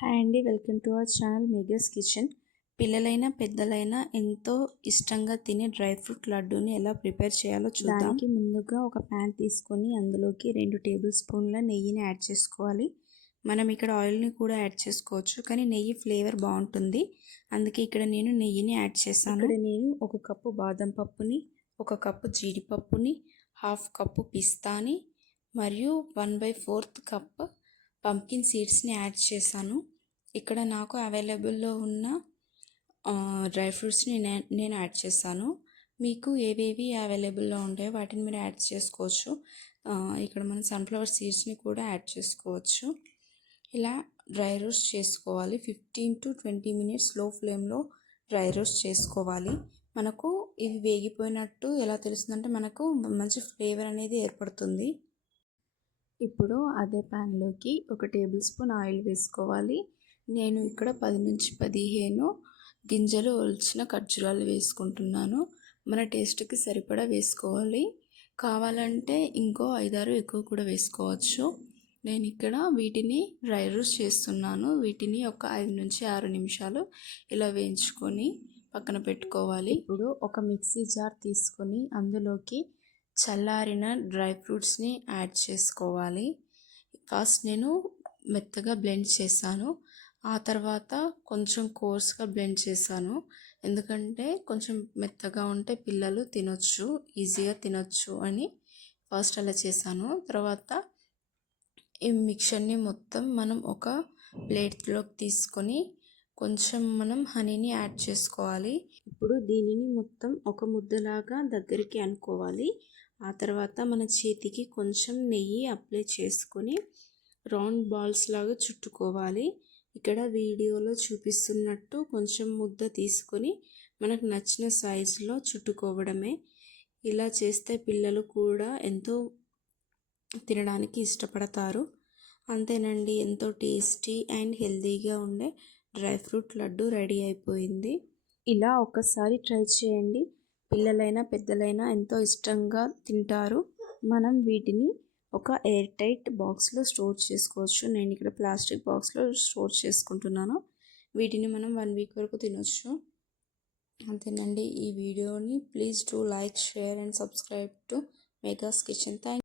Hi అండి, welcome to our channel Megha's kitchen. పిల్లలైనా పెద్దలైనా ఎంతో ఇష్టంగా తినే డ్రై ఫ్రూట్ లడ్డూని ఎలా ప్రిపేర్ చేయాలో చూద్దాం. దానికి ముందుగా ఒక ప్యాన్ తీసుకొని అందులోకి 2 టేబుల్ స్పూన్ల నెయ్యిని యాడ్ చేసుకోవాలి. మనం ఇక్కడ ఆయిల్ని కూడా యాడ్ చేసుకోవచ్చు, కానీ నెయ్యి ఫ్లేవర్ బాగుంటుంది. అందుకే ఇక్కడ నేను నెయ్యిని యాడ్ చేశాను. ఇక్కడ నేను 1 కప్పు బాదం పప్పుని, 1 కప్పు జీడిపప్పుని, 1/2 కప్పు పిస్తాని మరియు 1/4 కప్ పంకిన్ సీడ్స్ని యాడ్ చేశాను. ఇక్కడ నాకు అవైలబుల్లో ఉన్న డ్రై ఫ్రూట్స్ని నేను యాడ్ చేశాను. మీకు ఏవేవి అవైలబుల్లో ఉంటాయో వాటిని మీరు యాడ్ చేసుకోవచ్చు. ఇక్కడ మనం సన్ఫ్లవర్ సీడ్స్ని కూడా యాడ్ చేసుకోవచ్చు. ఇలా డ్రై రోస్ట్ చేసుకోవాలి. 15 to 20 మినిట్స్ లో ఫ్లేమ్లో డ్రై రోస్ట్ చేసుకోవాలి. మనకు ఇవి వేగిపోయినట్టు ఎలా తెలుస్తుందంటే మనకు మంచి ఫ్లేవర్ అనేది ఏర్పడుతుంది. ఇప్పుడు అదే ప్యాన్లోకి 1 టేబుల్ స్పూన్ ఆయిల్ వేసుకోవాలి. నేను ఇక్కడ 10 నుంచి 15 గింజలు ఒలిచిన ఖర్జూరాలు వేసుకుంటున్నాను. మన టేస్ట్కి సరిపడా వేసుకోవాలి. కావాలంటే ఇంకో 5-6 ఎక్కువ కూడా వేసుకోవచ్చు. నేను ఇక్కడ వీటిని డ్రై రోస్ట్ చేస్తున్నాను. వీటిని ఒక 5 నుంచి 6 నిమిషాలు ఇలా వేయించుకొని పక్కన పెట్టుకోవాలి. ఇప్పుడు ఒక మిక్సీ జార్ తీసుకొని అందులోకి చల్లారిన డ్రై ఫ్రూట్స్ని యాడ్ చేసుకోవాలి. ఫస్ట్ నేను మెత్తగా బ్లెండ్ చేశాను. ఆ తర్వాత కొంచెం కోర్స్గా బ్లెండ్ చేశాను. ఎందుకంటే కొంచెం మెత్తగా ఉంటే పిల్లలు తినొచ్చు, ఈజీగా తినొచ్చు అని ఫస్ట్ అలా చేశాను. తర్వాత ఈ మిక్చర్ని మొత్తం మనం ఒక ప్లేట్లోకి తీసుకొని కొంచెం మనం హనీని యాడ్ చేసుకోవాలి. ఇప్పుడు దీనిని మొత్తం ఒక ముద్దలాగా దగ్గరికి అనుకోవాలి. ఆ తర్వాత మన చేతికి కొంచెం నెయ్యి అప్లై చేసుకొని రౌండ్ బాల్స్ లాగా చుట్టుకోవాలి. ఇక్కడ వీడియోలో చూపిస్తున్నట్టు కొంచెం ముద్ద తీసుకొని మనకు నచ్చిన సైజులో చుట్టుకోవడమే. ఇలా చేస్తే పిల్లలు కూడా ఎంతో తినడానికి ఇష్టపడతారు. అంతేనండి, ఎంతో టేస్టీ అండ్ హెల్తీగా ఉండే డ్రై ఫ్రూట్ లడ్డు రెడీ అయిపోయింది. ఇలా ఒక్కసారి ట్రై చేయండి. పిల్లలైనా పెద్దలైనా ఎంతో ఇష్టంగా తింటారు. మనం వీటిని ఒక ఎయిర్ టైట్ బాక్స్లో స్టోర్ చేసుకోవచ్చు. నేను ఇక్కడ ప్లాస్టిక్ బాక్స్లో స్టోర్ చేసుకుంటున్నాను. వీటిని మనం 1 వీక్ వరకు తినొచ్చు. అంతేనండి, ఈ వీడియోని please do like, share and subscribe to Megha's kitchen. Thank